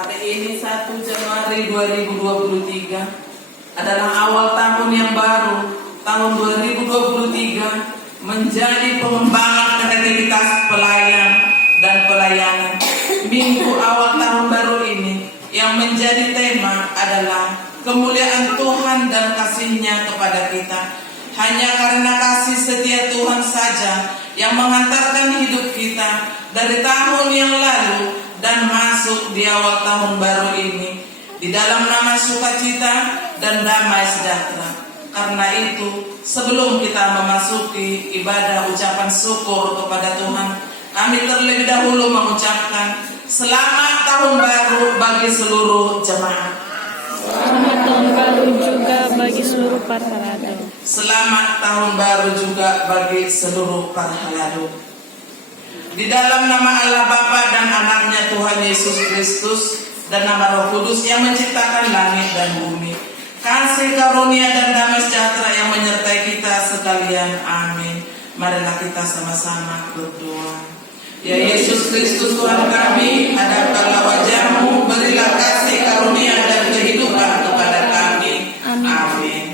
Hari ini 1 Januari 2023 adalah awal tahun yang baru. Tahun 2023 menjadi pengembangan kreativitas pelayan dan pelayanan. Minggu awal tahun baru ini yang menjadi tema adalah kemuliaan Tuhan dan kasih-Nya kepada kita. Hanya karena kasih setia Tuhan saja yang mengantarkan hidup kita dari tahun yang lalu dan masuk di awal tahun baru ini di dalam nama sukacita dan damai sejahtera. Karena itu, sebelum kita memasuki ibadah ucapan syukur kepada Tuhan, kami terlebih dahulu mengucapkan selamat tahun baru bagi seluruh jemaat. Selamat tahun baru juga bagi seluruh para halado. Selamat tahun baru juga bagi seluruh para halado. Di dalam nama Allah Bapa dan Anaknya Tuhan Yesus Kristus dan nama Roh Kudus yang menciptakan langit dan bumi, kasih karunia dan damai sejahtera yang menyertai kita sekalian. Amin. Marilah kita sama-sama berdoa. Ya Yesus Kristus Tuhan kami, hadapkanlah wajah-Mu, berilah kasih karunia dan kehidupan kepada kami. Amin.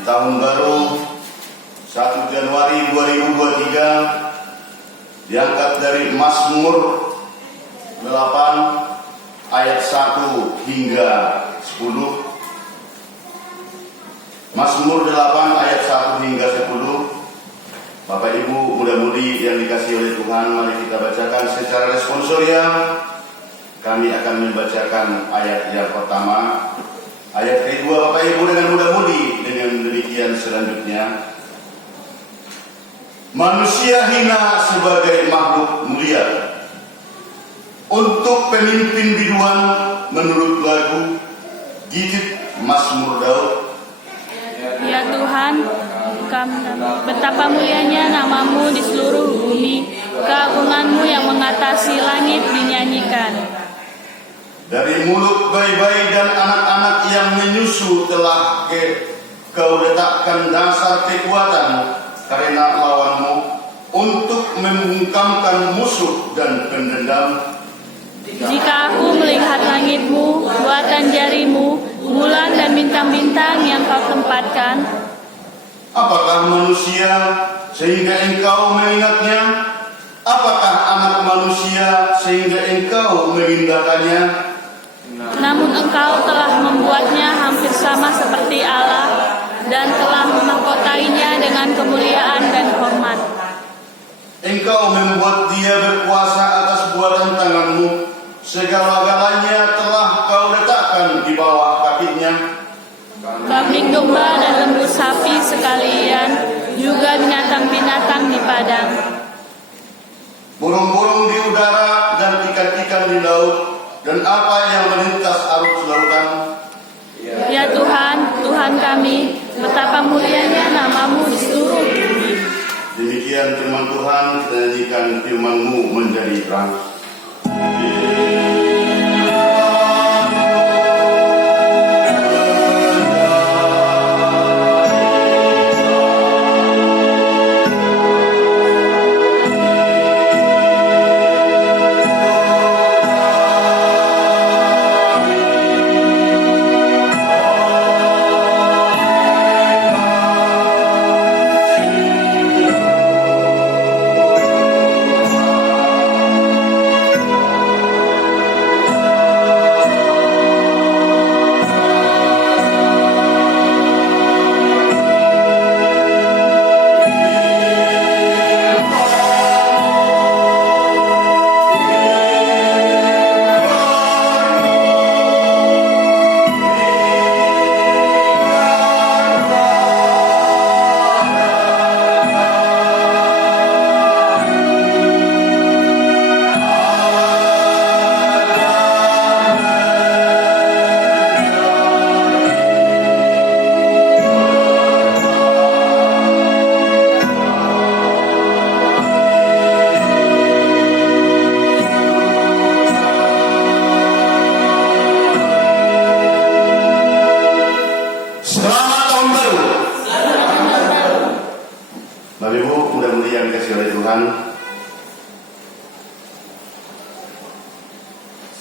Tahun baru 1 Januari 2023 diangkat dari Mazmur 8 ayat 1 hingga 10. Mazmur 8 ayat 1 hingga 10. Bapak Ibu muda-mudi yang dikasihi oleh Tuhan, mari kita bacakan secara responsorial. Kami akan membacakan ayat yang pertama. Ayat kedua Bapak Ibu dengan muda-mudi dengan demikian selanjutnya. Manusia hina sebagai makhluk mulia, untuk pemimpin biduan menurut lagu Gigit Mazmur Daud. Ya Tuhan, betapa mulianya nama-Mu di seluruh bumi, keagungan-Mu yang mengatasi langit dinyanyikan. Dari mulut bayi-bayi dan anak-anak yang menyusu telah Kau letakkan dasar kekuatan karena lawan-Mu, untuk membungkamkan musuh dan pendendam. Jika aku melihat langit-Mu, buatan jari-Mu, bulan dan bintang-bintang yang Kau tempatkan, apakah manusia sehingga Engkau mengingatnya? Apakah anak manusia sehingga Engkau memindahkannya? namun Engkau telah membuatnya hampir sama seperti Allah dan telah memahkotainya dengan kemuliaan dan hormat. Engkau membuat dia berkuasa atas buatan tangan-Mu, segala-galanya telah Kau letakkan di bawah kakinya. Kambing domba dan lembu sapi sekalian, juga binatang-binatang di padang, Burung-burung di udara dan ikan-ikan di laut, dan apa yang melintas arus lautan. Ya Tuhan, Tuhan kami, betapa mulianya nama-Mu di seluruh bumi. Demikian firman Tuhan, kita nyanyikan firman-Mu menjadi terang.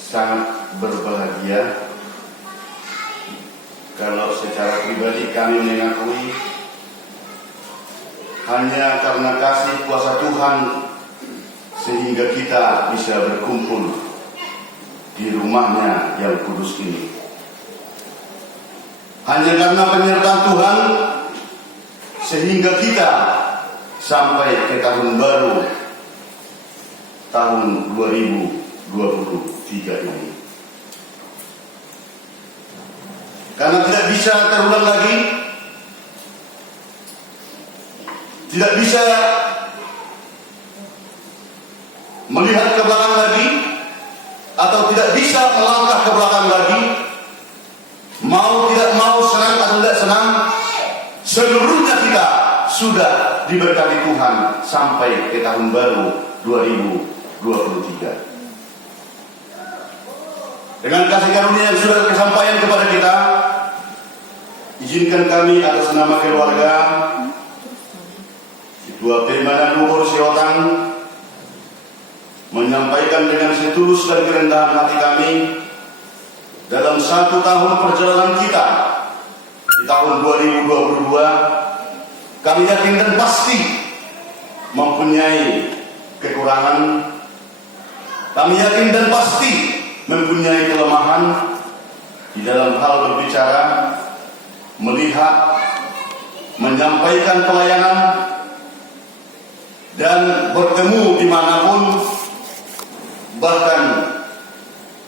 sangat berbahagia kalau secara pribadi kami mengakui hanya karena kasih kuasa Tuhan sehingga kita bisa berkumpul di rumahnya yang kudus ini. Hanya karena penyertaan Tuhan sehingga kita sampai ke tahun baru tahun 2023 ini. Karena tidak bisa terulang lagi, tidak bisa melihat ke belakang lagi, atau tidak bisa melangkah ke belakang lagi. Mau tidak mau, senang atau tidak senang, seluruhnya kita sudah diberkati Tuhan sampai ke tahun baru 2023. Dengan kasih karunia yang sudah disampaikan kepada kita, izinkan kami atas nama keluarga Ketua Pemana Luhur Siotang menyampaikan dengan setulus dan kerendahan hati kami dalam 1 tahun perjalanan kita di tahun 2022, kami yakin dan pasti mempunyai kekurangan, kami yakin dan pasti mempunyai kelemahan di dalam hal berbicara, melihat, menyampaikan pelayanan, dan bertemu dimanapun, bahkan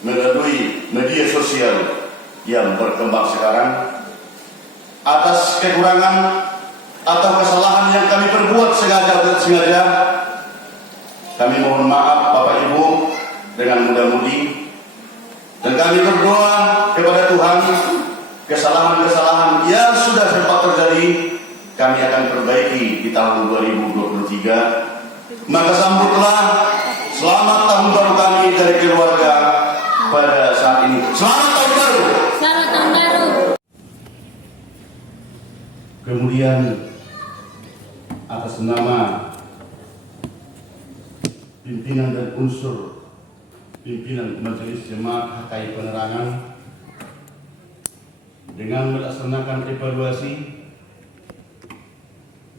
melalui media sosial yang berkembang sekarang. Atas kekurangan atau kesalahan yang kami perbuat sengaja atau tidak sengaja, kami mohon maaf Bapak Ibu dengan mudah-mudi, dan kami berdoa kepada Tuhan kesalahan-kesalahan yang sudah sempat terjadi kami akan perbaiki di tahun 2023. Maka sambutlah selamat tahun baru kami dari keluarga pada saat ini. Selamat tahun baru. Selamat tahun baru. Kemudian atas nama pimpinan dan unsur pimpinan Majelis Jemaat HKI Penerangan, dengan melaksanakan evaluasi,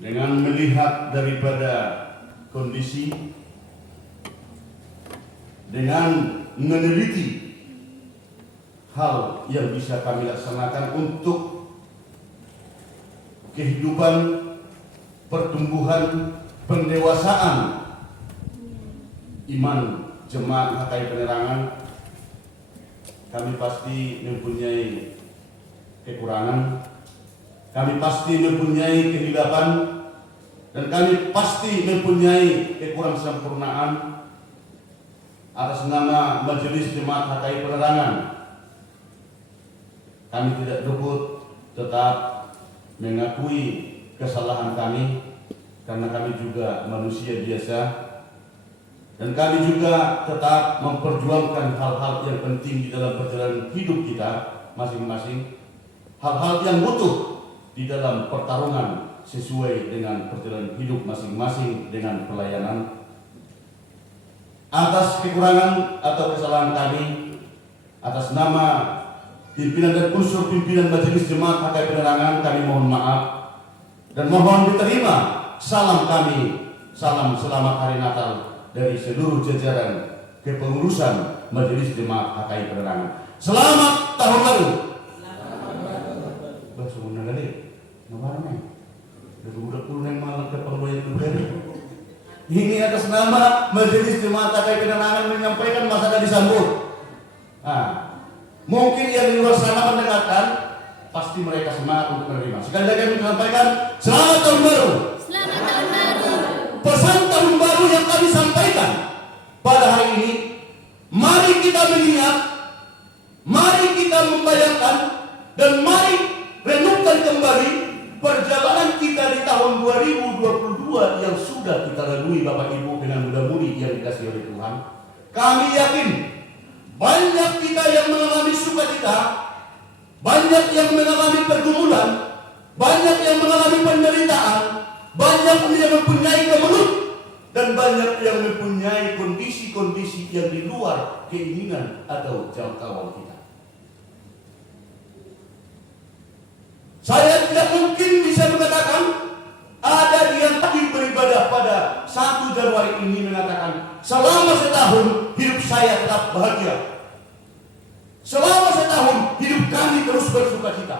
dengan melihat daripada kondisi, dengan meneliti hal yang bisa kami laksanakan untuk kehidupan, pertumbuhan, pendewasaan iman jemaat HKI Penerangan, kami pasti mempunyai kekurangan, kami pasti mempunyai kehilapan, dan kami pasti mempunyai kekurang sempurnaan. Atas nama Majelis Jemaat HKI Penerangan, kami tidak luput tetap mengakui kesalahan kami, karena kami juga manusia biasa, dan kami juga tetap memperjuangkan hal-hal yang penting di dalam perjalanan hidup kita masing-masing, hal-hal yang butuh di dalam pertarungan sesuai dengan perjalanan hidup masing-masing dengan pelayanan. Atas kekurangan atau kesalahan kami, atas nama pimpinan dan unsur pimpinan Majelis Jemaat HKI Penerangan, kami mohon maaf dan mohon diterima salam kami, salam selamat hari Natal dari seluruh jajaran kepengurusan Majelis Jemaat HKI Penerangan. Selamat tahun baru. Bahasa Munagale, namanya. Udah pulang malam ke pengelolaan negara. Ini atas nama Majelis Jemaat HKI Penerangan menyampaikan masa disambut. Mungkin yang di luar sana mendengarkan, pasti mereka semangat untuk menerima. Sekali lagi kami sampaikan, selamat tahun baru. Selamat tahun baru. Pesan tahun baru yang kami sampaikan pada hari ini, mari kita mengingat, mari kita membayangkan, dan mari renungkan kembali perjalanan kita di tahun 2022 yang sudah kita lalui Bapak Ibu dengan mudah-mudi yang dikasihi oleh Tuhan. Kami yakin banyak kita yang mengalami sukacita, banyak yang mengalami pergumulan, banyak yang mengalami penderitaan, banyak yang mempunyai kemelut, dan banyak yang mempunyai kondisi-kondisi yang di luar keinginan atau jangkauan kita. Saya tidak mungkin bisa mengatakan ada yang tadi beribadah pada 1 Januari ini mengatakan selama setahun hidup saya tetap bahagia. Selama setahun hidup kami terus bersukacita.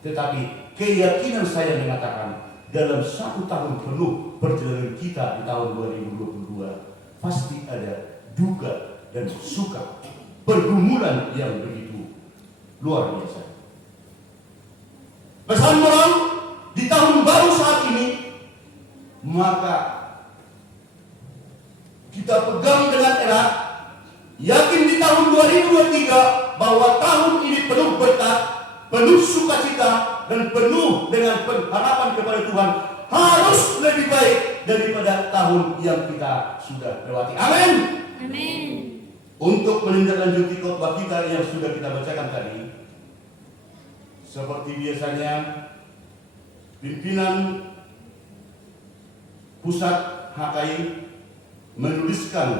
Tetapi keyakinan saya mengatakan dalam 1 tahun penuh perjalanan kita di tahun 2022 pasti ada duka dan suka, pergumulan yang begitu luar biasa. Pesan moral di tahun baru saat ini, maka kita pegang dengan erat, yakin di tahun 2023 bahwa tahun ini penuh berkat, penuh sukacita, dan penuh dengan pengharapan kepada Tuhan harus lebih baik daripada tahun yang kita sudah lewati. Amin. Amin. Untuk menindaklanjuti khotbah kita yang sudah kita bacakan tadi, seperti biasanya pimpinan pusat HKI menuliskan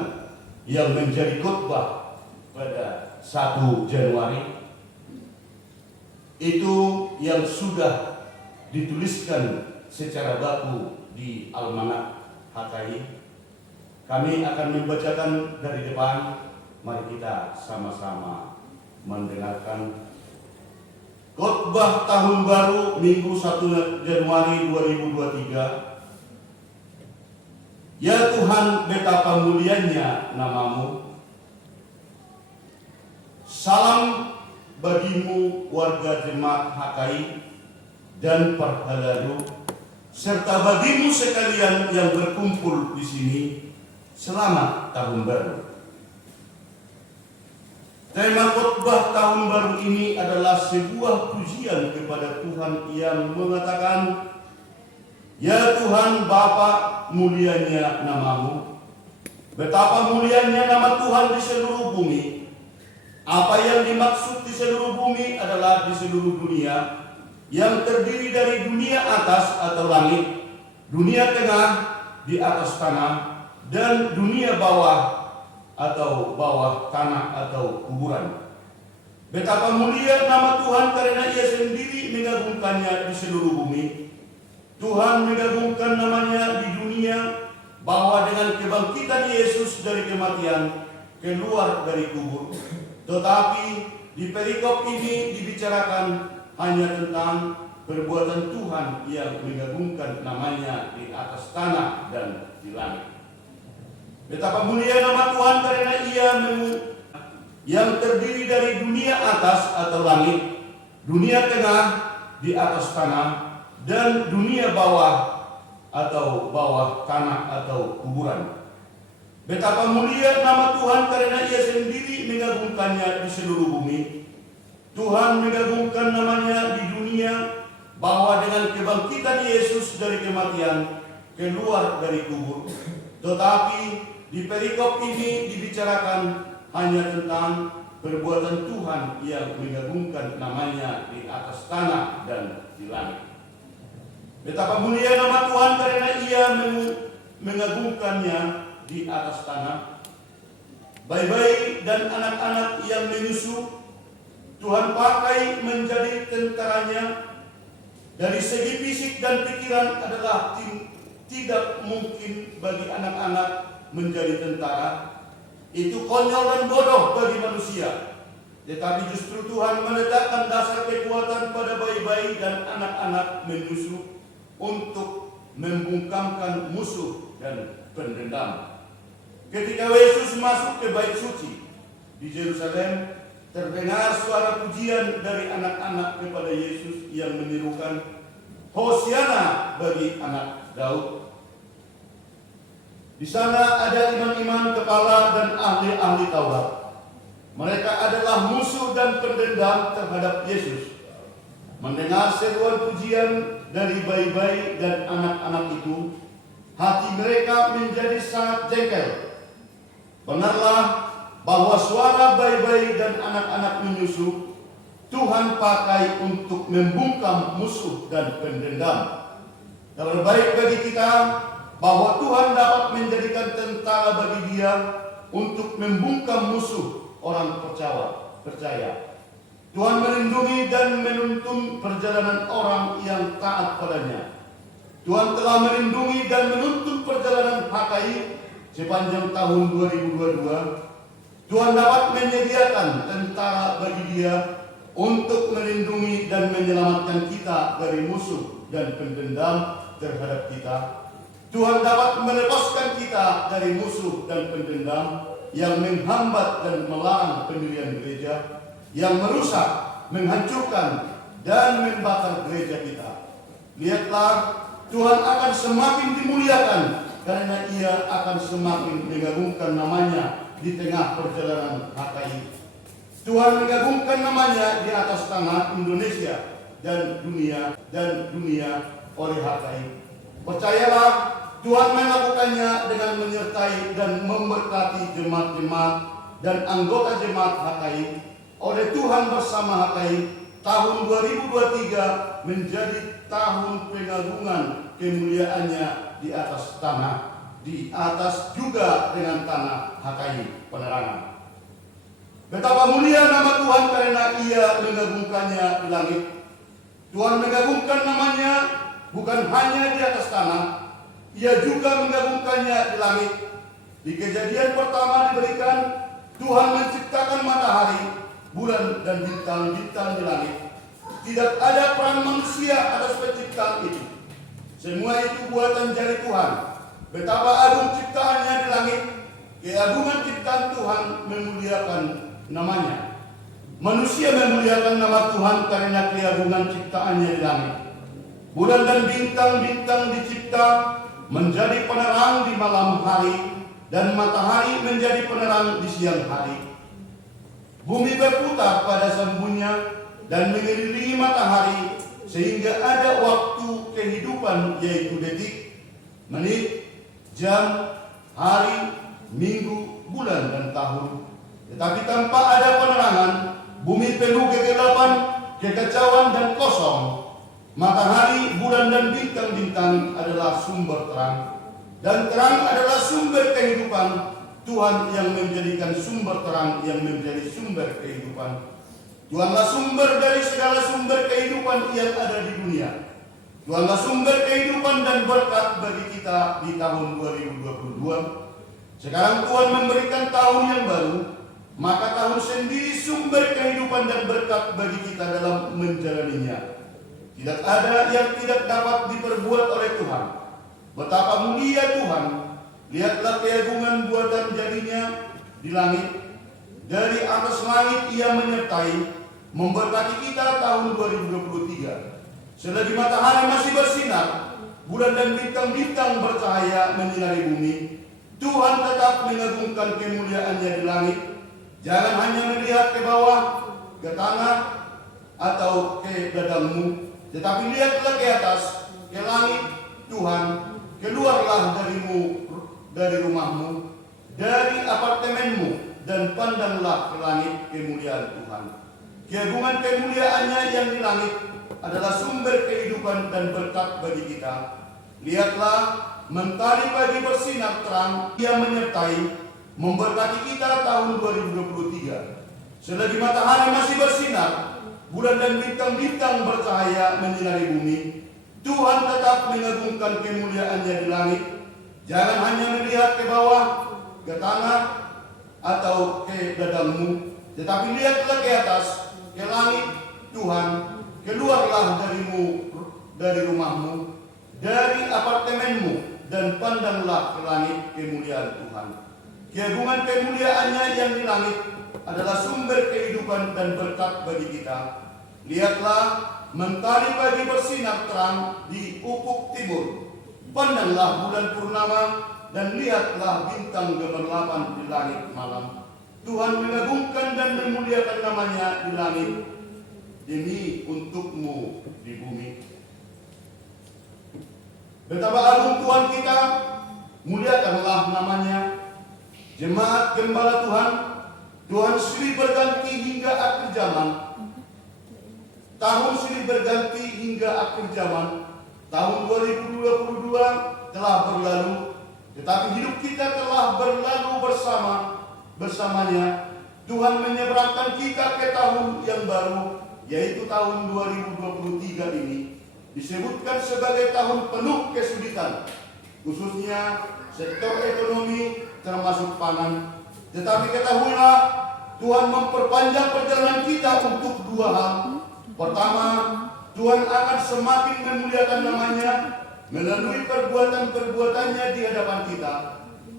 yang menjadi khotbah pada 1 Januari itu yang sudah dituliskan secara baku di almanak HKI. Kami akan membacakan dari depan. Mari kita sama-sama mendengarkan khotbah tahun baru Minggu 1 Januari 2023. Ya Tuhan, betapa mulianya namamu. Salam bagimu warga jemaat HKI dan Parhalalu, serta bagimu sekalian yang berkumpul di sini. Selamat tahun baru. Tema khotbah tahun baru ini adalah sebuah pujian kepada Tuhan yang mengatakan, Ya Tuhan Bapa, mulianya namamu. Betapa mulianya nama Tuhan di seluruh bumi. Apa yang dimaksud di seluruh bumi adalah di seluruh dunia, yang terdiri dari dunia atas atau langit, dunia tengah di atas tanah, dan dunia bawah atau bawah tanah atau kuburan. Betapa mulia nama Tuhan karena Ia sendiri mengagungkannya di seluruh bumi. Tuhan mengagungkan namanya di dunia bahwa dengan kebangkitan Yesus dari kematian keluar dari kubur. Tetapi di perikop ini dibicarakan hanya tentang perbuatan Tuhan yang mengagungkan namanya di atas tanah dan di langit. Betapa mulia nama Tuhan karena Ia yang terdiri dari dunia atas atau langit, dunia tengah di atas tanah, dan dunia bawah atau bawah tanah atau kuburan. Betapa mulia nama Tuhan karena Ia sendiri mengagungkannya di seluruh bumi. Tuhan mengagungkan namanya di dunia bahwa dengan kebangkitan Yesus dari kematian keluar dari kubur. Tetapi di perikop ini dibicarakan hanya tentang perbuatan Tuhan yang mengagungkan namanya di atas tanah dan di langit. Betapa mulia nama Tuhan karena Ia mengagungkannya di atas tanah. Bayi-bayi dan anak-anak yang menyusu Tuhan pakai menjadi tentaranya. Dari segi fisik dan pikiran adalah tidak mungkin bagi anak-anak menjadi tentara. Itu konyol dan bodoh bagi manusia. Tetapi justru Tuhan meletakkan dasar kekuatan pada bayi-bayi dan anak-anak menyusu untuk membungkamkan musuh dan pendendam. Ketika Yesus masuk ke bait suci di Yerusalem, terdengar suara pujian dari anak-anak kepada Yesus yang menyerukan, Hosiana bagi anak Daud. Di sana ada imam-imam kepala dan ahli-ahli Taurat. Mereka adalah musuh dan pendendam terhadap Yesus. Mendengar seruan pujian dari bayi-bayi dan anak-anak itu, hati mereka menjadi sangat jengkel. Benarlah bahwa suara bayi-bayi dan anak-anak menyusu Tuhan pakai untuk membungkam musuh dan pendendam. Kabar baik bagi kita bahwa Tuhan dapat menjadikan tentara bagi dia untuk membungkam musuh orang percaya. Tuhan melindungi dan menuntun perjalanan orang yang taat padanya. Tuhan telah melindungi dan menuntun perjalanan HKI sepanjang tahun 2022. Tuhan dapat menyediakan tentara bagi dia untuk melindungi dan menyelamatkan kita dari musuh dan pendendam terhadap kita. Tuhan dapat melepaskan kita dari musuh dan pendendam yang menghambat dan melarang pendirian gereja, yang merusak, menghancurkan, dan membakar gereja kita. Lihatlah, Tuhan akan semakin dimuliakan karena Ia akan semakin mengagungkan namanya di tengah perjalanan HKI. Tuhan mengagungkan namanya di atas tanah Indonesia dan dunia oleh HKI. Percayalah, Tuhan melakukannya dengan menyertai dan memberkati jemaat-jemaat dan anggota jemaat HKI. Oleh Tuhan bersama HKI, tahun 2023 menjadi tahun pengagungan kemuliaannya di atas tanah, di atas juga dengan tanah HKI Penerangan. Betapa mulia nama Tuhan karena Ia mengagungkannya di langit. Tuhan mengagungkan namanya bukan hanya di atas tanah, Ia juga mengagungkannya di langit. Di Kejadian pertama diberikan, Tuhan menciptakan matahari, bulan, dan bintang-bintang di langit. Tidak ada peran manusia atas penciptaan itu. Semua itu buatan jari Tuhan. Betapa agung ciptaannya di langit. Keagungan ciptaan Tuhan memuliakan namanya. Manusia memuliakan nama Tuhan karena keagungan ciptaannya di langit. Bulan dan bintang-bintang dicipta menjadi penerang di malam hari, dan matahari menjadi penerang di siang hari. Bumi berputar pada sambunnya dan mengelilingi matahari, sehingga ada waktu kehidupan, yaitu detik, menit, jam, hari, minggu, bulan, dan tahun. Tetapi tanpa ada penerangan, bumi penuh kegelapan, kekacauan, dan kosong. Matahari, bulan, dan bintang-bintang adalah sumber terang, dan terang adalah sumber kehidupan. Tuhan yang menjadikan sumber terang yang menjadi sumber kehidupan. Tuhanlah sumber dari segala sumber kehidupan yang ada di dunia. Tuhanlah sumber kehidupan dan berkat bagi kita di tahun 2022. Sekarang Tuhan memberikan tahun yang baru, maka tahun sendiri sumber kehidupan dan berkat bagi kita dalam menjalaninya. Tidak ada yang tidak dapat diperbuat oleh Tuhan. Betapa mulia Tuhan. Lihatlah keagungan buatan jarinya di langit. Dari atas langit Ia menyertai, memberkati kita tahun 2023. Selagi matahari masih bersinar, bulan dan bintang-bintang bercahaya menyinari bumi, Tuhan tetap mengagungkan kemuliaannya di langit. Jangan hanya melihat ke bawah, ke tanah, atau ke dadangmu, tetapi lihatlah ke atas, ke langit. Tuhan, keluarlah dari rumahmu, dari apartemenmu, dan pandanglah ke langit kemuliaan Tuhan. Keagungan kemuliaannya yang di langit adalah sumber kehidupan dan berkat bagi kita. Lihatlah, mentari pagi bersinar terang, Ia menyertai, memberkati kita tahun 2023. Selagi matahari masih bersinar, bulan dan bintang-bintang bercahaya menyinari bumi, Tuhan tetap mengagungkan kemuliaannya di langit. Jangan hanya melihat ke bawah, ke tanah, atau ke dadangmu, tetapi lihatlah ke atas, ke langit. Tuhan, keluarlah dari rumahmu, dari apartemenmu, dan pandanglah ke langit kemuliaan Tuhan. Keagungan kemuliaannya yang di langit adalah sumber kehidupan dan berkat bagi kita. Lihatlah, mentari pagi bersinar terang di ufuk timur. Pandanglah bulan purnama dan lihatlah bintang gemerlapan di langit malam. Tuhan mengagungkan dan memuliakan namanya di langit, demi untukmu di bumi. Betapa agung Tuhan kita, muliakanlah namanya. Jemaat Gembala Tuhan silih berganti hingga akhir zaman. Tahun silih berganti hingga akhir zaman. Tahun 2022 telah berlalu, tetapi hidup kita telah berlalu bersamanya. Tuhan menyeberangkan kita ke tahun yang baru, yaitu tahun 2023 ini. Disebutkan sebagai tahun penuh kesulitan, khususnya sektor ekonomi termasuk pangan. Tetapi ketahuilah, Tuhan memperpanjang perjalanan kita untuk dua hal. Pertama, Tuhan akan semakin memuliakan namanya melalui perbuatan-perbuatannya di hadapan kita.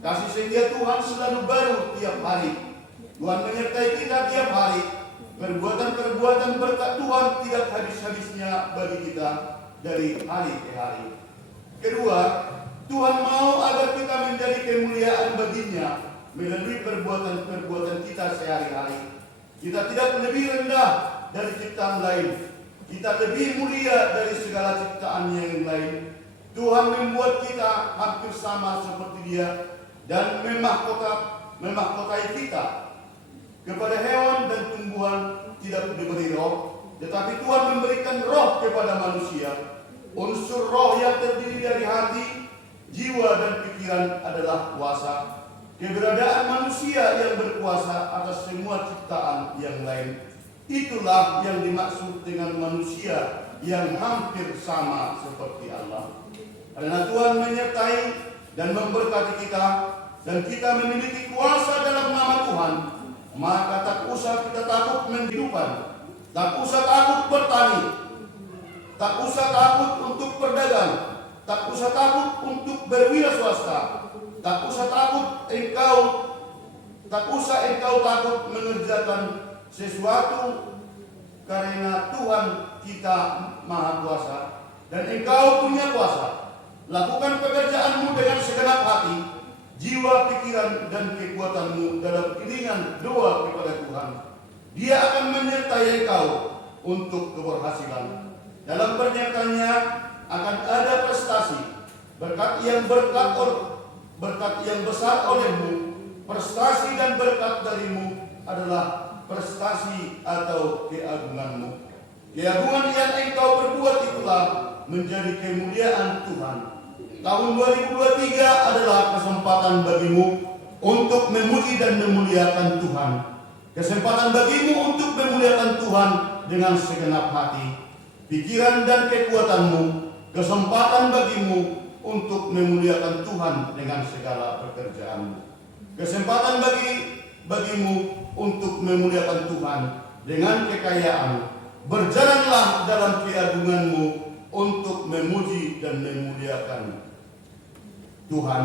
Kasih setia Tuhan selalu baru tiap hari. Tuhan menyertai kita tiap hari. Perbuatan-perbuatan berkat Tuhan tidak habis-habisnya bagi kita dari hari ke hari. Kedua, Tuhan mau agar kita menjadi kemuliaan baginya melalui perbuatan-perbuatan kita sehari-hari. Kita tidak lebih rendah dari ciptaan lain. Kita lebih mulia dari segala ciptaan yang lain. Tuhan membuat kita hampir sama seperti Dia dan memahkotai kita. Kepada hewan dan tumbuhan tidak diberi roh, tetapi Tuhan memberikan roh kepada manusia. Unsur roh yang terdiri dari hati, jiwa dan pikiran adalah kuasa. Keberadaan manusia yang berkuasa atas semua ciptaan yang lain. Itulah yang dimaksud dengan manusia yang hampir sama seperti Allah. Karena Tuhan menyertai dan memberkati kita, dan kita memiliki kuasa dalam nama Tuhan, maka tak usah kita takut menghidupan, tak usah takut bertani, tak usah takut untuk berdagang, tak usah takut untuk berwira swasta, tak usah engkau takut mengerjakan sesuatu, karena Tuhan kita Maha Kuasa dan engkau punya kuasa. Lakukan pekerjaanmu dengan segenap hati, jiwa, pikiran, dan kekuatanmu dalam iringan doa kepada Tuhan. Dia akan menyertai engkau untuk keberhasilan. Dalam pernyataannya akan ada prestasi, berkat yang besar olehmu. Prestasi dan berkat darimu adalah prestasi atau keagunganmu. Keagungan yang engkau perbuat itulah menjadi kemuliaan Tuhan. Tahun 2023 adalah kesempatan bagimu untuk memuji dan memuliakan Tuhan. Kesempatan bagimu untuk memuliakan Tuhan dengan segenap hati, pikiran dan kekuatanmu. Kesempatan bagimu untuk memuliakan Tuhan dengan segala pekerjaanmu. Kesempatan bagimu untuk memuliakan Tuhan dengan kekayaan. Berjalanlah dalam keagunganmu untuk memuji dan memuliakan Tuhan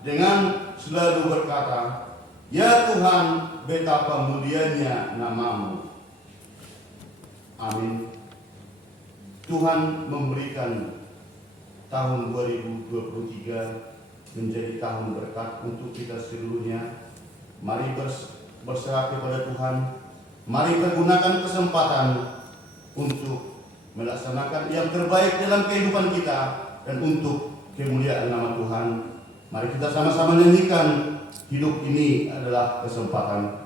dengan selalu berkata, "Ya Tuhan, betapa mulianya nama-Mu." Amin. Tuhan memberikan tahun 2023 menjadi tahun berkat untuk kita seluruhnya. Mari berserah kepada Tuhan. Mari pergunakan kesempatan untuk melaksanakan yang terbaik dalam kehidupan kita dan untuk kemuliaan nama Tuhan. Mari kita sama-sama nyanyikan, hidup ini adalah kesempatan.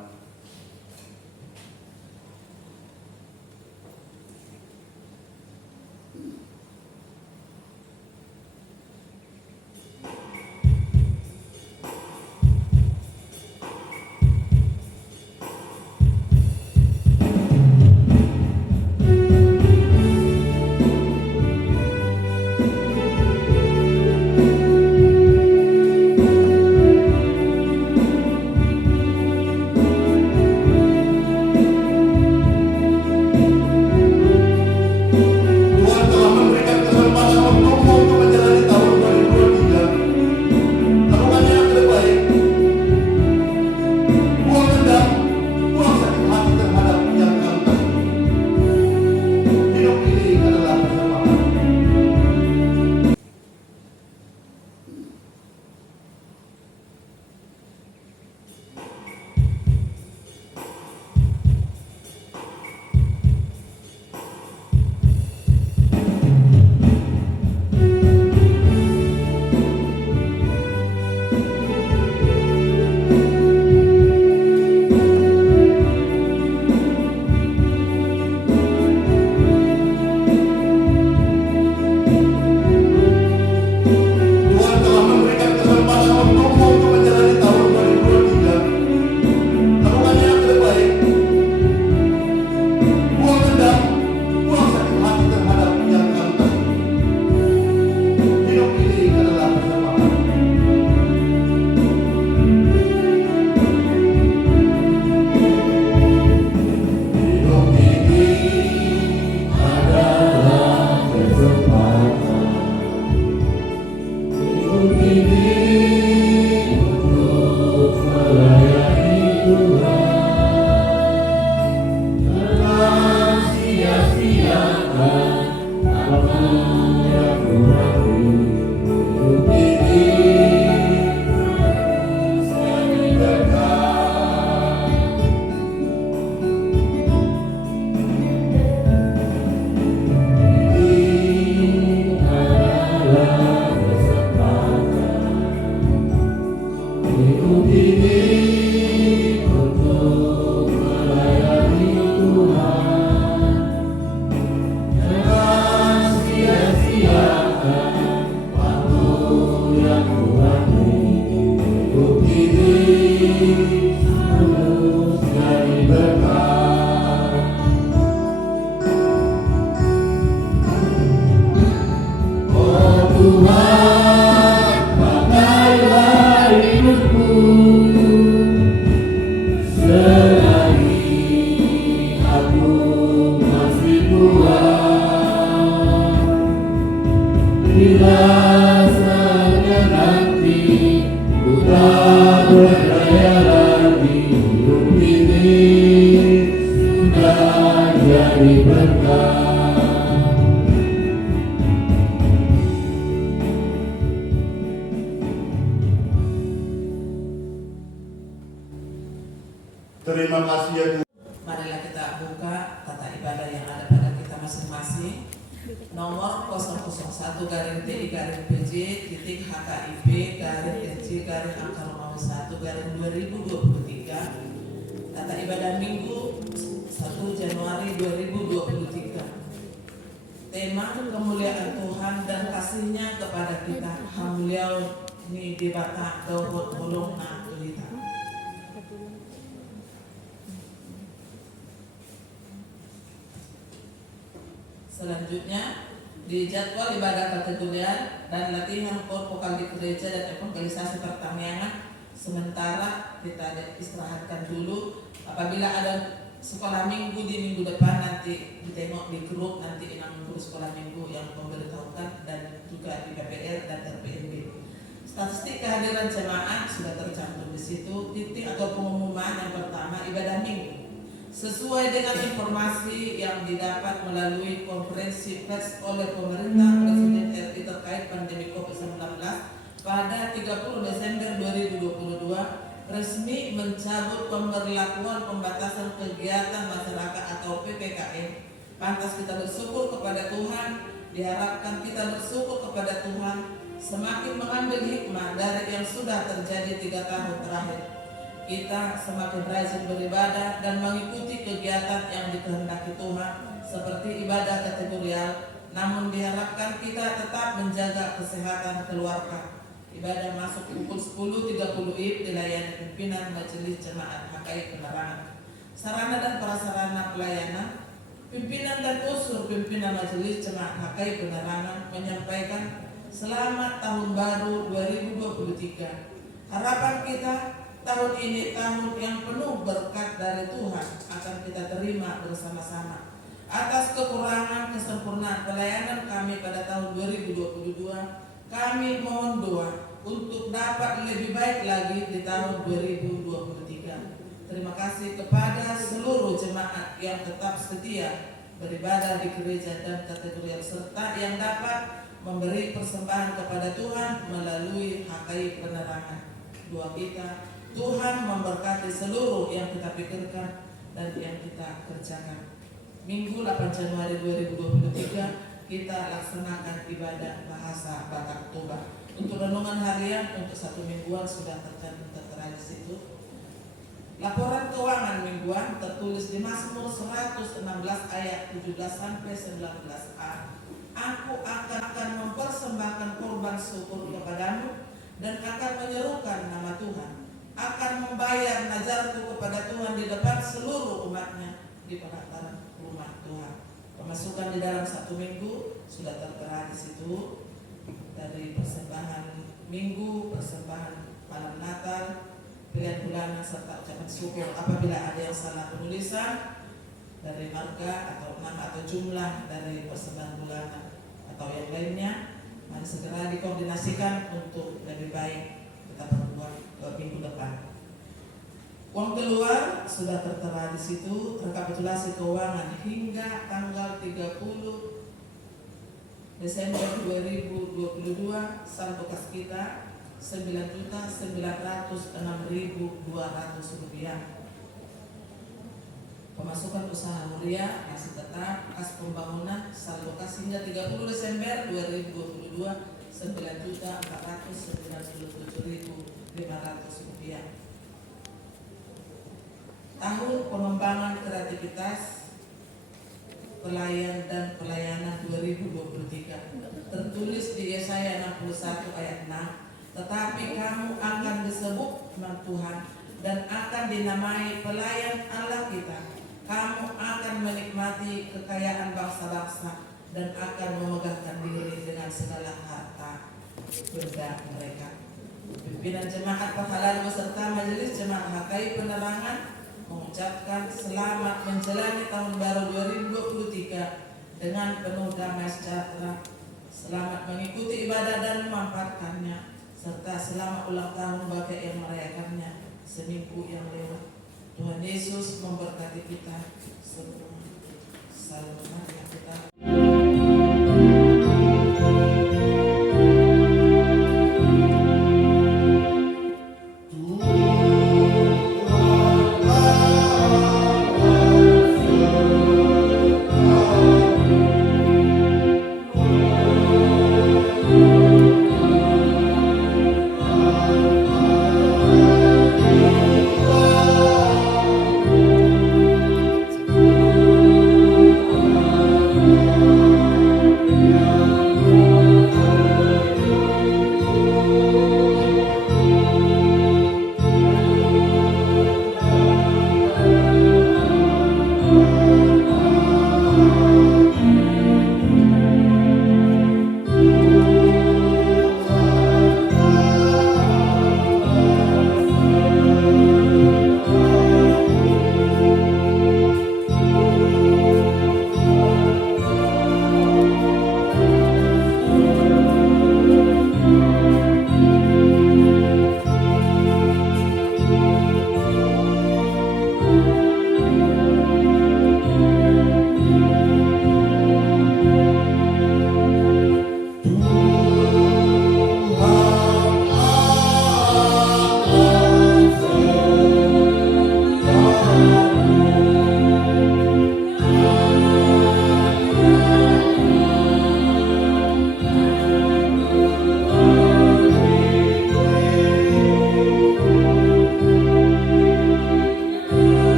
Terima kasih ya Tuhan. Marilah kita buka tata ibadah yang ada pada kita masing-masing. Nomor 001-PJ-HKIP-NC-angka 2023. Tata ibadah Minggu 1 Januari 2023. Tema kemuliaan Tuhan dan kasih-Nya kepada kita. Hamuliau ni dibata dawot hulung na tulita. Selanjutnya di jadwal ibadah kategorian dan latihan vokal di gereja dan evangelisasi pertanian sementara kita istirahatkan dulu. Apabila ada sekolah minggu di minggu depan nanti ditengok di grup, nanti inang guru sekolah minggu yang memberitahukan, dan juga di PPR dan RPNB. Statistik kehadiran jemaat sudah tercantum di situ. Titik atau pengumuman yang pertama, ibadah minggu sesuai dengan informasi yang didapat melalui konferensi pers oleh pemerintah Presiden RI terkait pandemi COVID-19 pada 30 Desember 2022 resmi mencabut pemberlakuan pembatasan kegiatan masyarakat atau PPKM. Pantas kita bersyukur kepada Tuhan. Diharapkan kita bersyukur kepada Tuhan semakin mengambil hikmah dari yang sudah terjadi 3 tahun terakhir. Kita semakin rajin beribadah dan mengikuti kegiatan yang dikehendaki Tuhan seperti ibadah kategorial. Namun diharapkan kita tetap menjaga kesehatan keluarga. Ibadah masuk pukul 10.30 WIB dilayani pimpinan Majelis Jemaat HKI Penerangan. Sarana dan prasarana pelayanan. Pimpinan dan unsur pimpinan Majelis Jemaat HKI Penerangan menyampaikan selamat tahun baru 2023. Harapan kita tahun ini tahun yang penuh berkat dari Tuhan akan kita terima bersama-sama. Atas kekurangan kesempurnaan pelayanan kami pada tahun 2022, kami mohon doa untuk dapat lebih baik lagi di tahun 2023. Terima kasih kepada seluruh jemaat yang tetap setia beribadah di gereja dan kategorial serta yang dapat memberi persembahan kepada Tuhan melalui HKI Penerangan. Doa kita, Tuhan memberkati seluruh yang kita pikirkan dan yang kita kerjakan. Minggu 8 Januari 2023 kita laksanakan ibadah bahasa Batak Toba. Untuk renungan harian untuk 1 mingguan sudah tertera di situ. Laporan keuangan mingguan tertulis di Mazmur 116 ayat 17 sampai 19a. Aku akan mempersembahkan korban syukur kepadamu dan akan menyerukan nama Tuhan. Akan membayar nazarku kepada Tuhan di depan seluruh umatnya di pelataran rumah Tuhan. Pemasukan di dalam 1 minggu sudah tertera di situ, dari persembahan minggu, persembahan malam Natal, pilihan bulanan serta ucapan syukur. Apabila ada yang salah penulisan dari marga atau nama atau jumlah dari persembahan bulanan atau yang lainnya, mari segera dikoordinasikan untuk lebih baik kita perbuat ke minggu depan. Uang keluar sudah tertera di situ, rekapitulasi keuangan hingga tanggal 30 Desember 2022 saldo kas kita Rp9.906.200. Pemasukan usaha mulia masih tetap. Kas pembangunan saldo kas hingga 30 Desember 2022 Rp9.497.500. Tahun pengembangan kreativitas pelayan dan pelayanan 2023 tertulis di Yesaya 61 ayat 6. Tetapi kamu akan disebut nama Tuhan dan akan dinamai pelayan Allah kita. Kamu akan menikmati kekayaan bangsa-bangsa dan akan memegahkan diri dengan segala harta benda mereka. Pimpinan jemaat pahala beserta majelis jemaat HKI Penerangan mengucapkan selamat menjalani tahun baru 2023 dengan penuh damai sejahtera. Selamat mengikuti ibadah dan memanfaatkannya, serta selamat ulang tahun bagi yang merayakannya seminggu yang lewat. Tuhan Yesus memberkati kita semua. Salam kita. Tuhan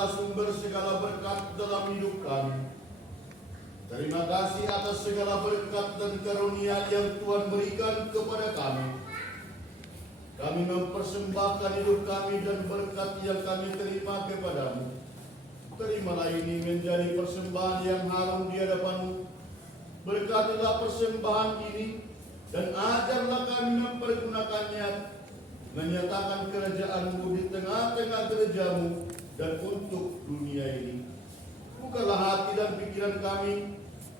adalah sumber segala berkat dalam hidup kami. Terima kasih atas segala berkat dan karunia yang Tuhan berikan kepada kami. Kami mempersembahkan hidup kami dan berkat yang kami terima kepadamu. Terimalah ini menjadi persembahan yang harum di hadapan-Mu. Berkatilah persembahan ini dan ajarlah kami mempergunakannya, menyatakan kerajaan-Mu di tengah-tengah gereja-Mu dan untuk dunia ini. Bukalah hati dan pikiran kami,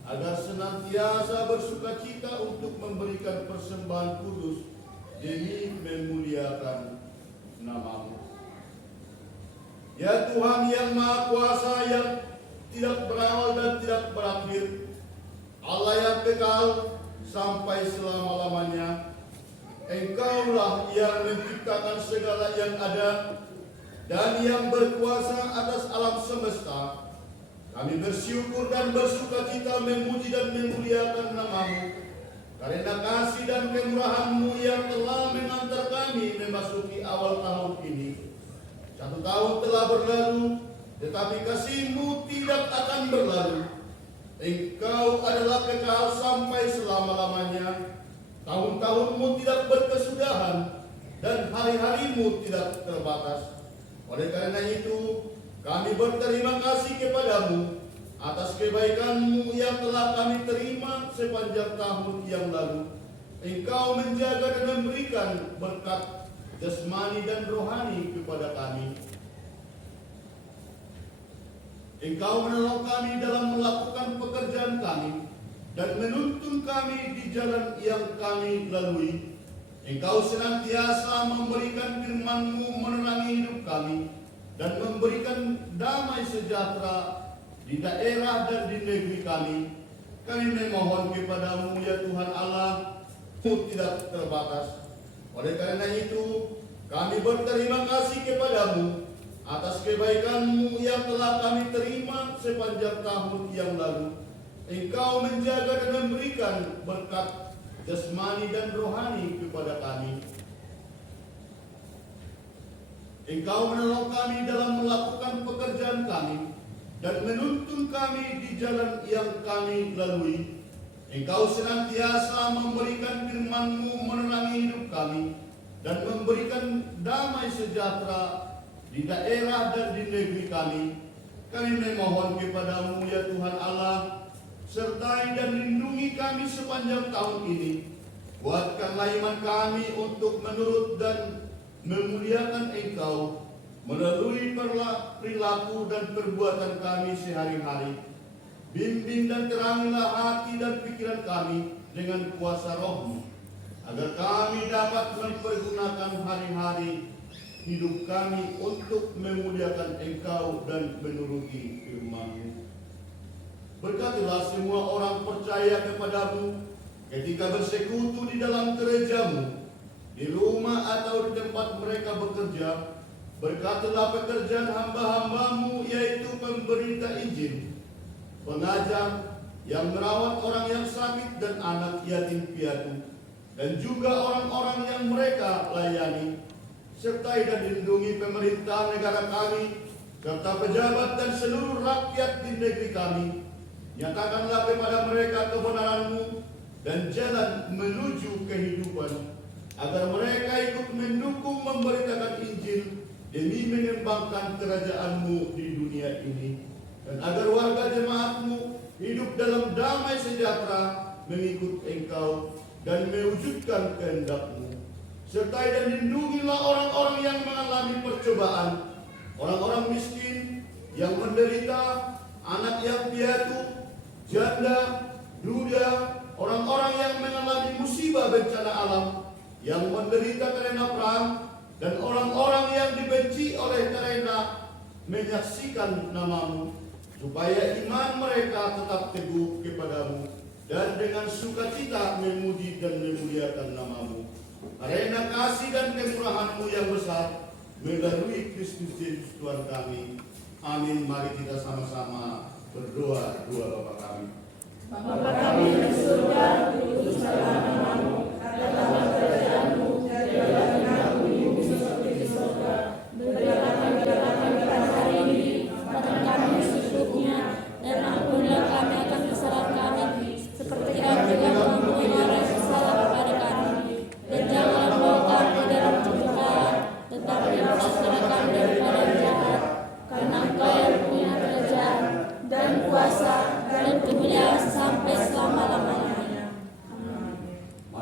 agar senantiasa bersukacita untuk memberikan persembahan kudus demi memuliakan nama-Mu. Ya Tuhan yang Maha Kuasa, yang tidak berawal dan tidak berakhir, Allah yang kekal sampai selama-lamanya, Engkaulah yang menciptakan segala yang ada dan yang berkuasa atas alam semesta. Kami bersyukur dan bersukacita memuji dan memuliakan nama-Mu, karena kasih dan kemurahan-Mu yang telah mengantar kami memasuki awal tahun ini. 1 tahun telah berlalu, tetapi kasih-Mu tidak akan berlalu. Engkau adalah kekal sampai selama-lamanya. Tahun-tahun-Mu tidak berkesudahan dan hari-hari-Mu tidak terbatas. Oleh karena itu, kami berterima kasih kepadamu atas kebaikan-Mu yang telah kami terima sepanjang tahun yang lalu. Engkau menjaga dan memberikan berkat jasmani dan rohani kepada kami. Engkau menolong kami dalam melakukan pekerjaan kami dan menuntun kami di jalan yang kami lalui. Engkau senantiasa memberikan firman-Mu menerangi hidup kami dan memberikan damai sejahtera di daerah dan di negeri kami. Kami memohon kepadamu ya Tuhan Allah, Mu tidak terbatas. Oleh karena itu, kami berterima kasih kepadamu atas kebaikan-Mu yang telah kami terima sepanjang tahun yang lalu. Engkau menjaga dan memberikan berkat jasmani dan rohani kepada kami. Engkau menolong kami dalam melakukan pekerjaan kami dan menuntun kami di jalan yang kami lalui. Engkau senantiasa memberikan firman-Mu menerangi hidup kami dan memberikan damai sejahtera di daerah dan di negeri kami. Kami memohon kepadamu ya Tuhan Allah, sertai dan lindungi kami sepanjang tahun ini. Kuatkanlah iman kami untuk menurut dan memuliakan Engkau melalui perilaku dan perbuatan kami sehari-hari. Bimbing dan terangilah hati dan pikiran kami dengan kuasa Roh-Mu, agar kami dapat mempergunakan hari-hari hidup kami untuk memuliakan Engkau dan menuruti firman-Mu. Berkatilah semua orang percaya kepadamu ketika bersekutu di dalam gereja-Mu, di rumah atau di tempat mereka bekerja. Berkatilah pekerjaan hamba-hamba-Mu, yaitu pemberita Injil, pengajar yang merawat orang yang sakit dan anak yatim piatu, dan juga orang-orang yang mereka layani. Sertai dan lindungi pemerintah negara kami, serta pejabat dan seluruh rakyat di negeri kami. Nyatakanlah kepada mereka kebenaran-Mu dan jalan menuju kehidupan, agar mereka ikut mendukung memberitakan Injil demi mengembangkan kerajaan-Mu di dunia ini, dan agar warga jemaat-Mu hidup dalam damai sejahtera mengikut Engkau dan mewujudkan kehendak-Mu. Sertai dan lindungilah orang-orang yang mengalami percobaan, orang-orang miskin yang menderita, anak yang piatu, janda, duda, orang-orang yang mengalami musibah bencana alam, yang menderita karena perang, dan orang-orang yang dibenci oleh karena menyaksikan nama-Mu, supaya iman mereka tetap teguh kepadamu dan dengan sukacita memuji dan memuliakan nama-Mu. Karena kasih dan kemurahan-Mu yang besar, melalui Kristus Yesus Tuhan kami. Amin. Mari kita sama-sama berdoa Bapa kami. Bapa kami di surga, dikuduskanlah nama-Mu, datanglah kerajaan-Mu, jadilah kehendakmu di bumi seperti di surga. Berilah kami pada hari ini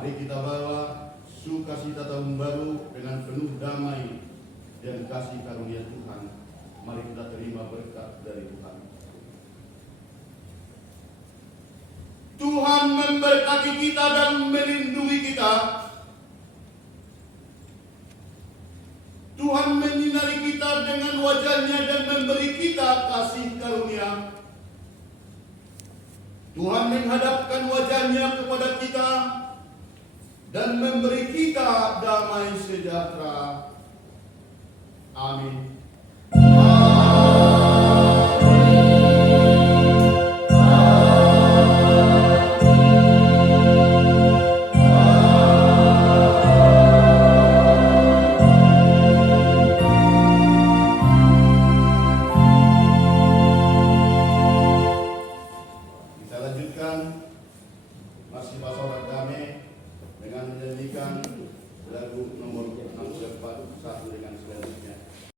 Mari kita bawa sukacita tahun baru dengan penuh damai dan kasih karunia Tuhan. Mari kita terima berkat dari Tuhan. Tuhan memberkati kita dan melindungi kita. Tuhan menyinari kita dengan wajah-Nya dan memberi kita kasih karunia. Tuhan menghadapkan wajah-Nya kepada kita dan memberi kita damai sejahtera. Amin.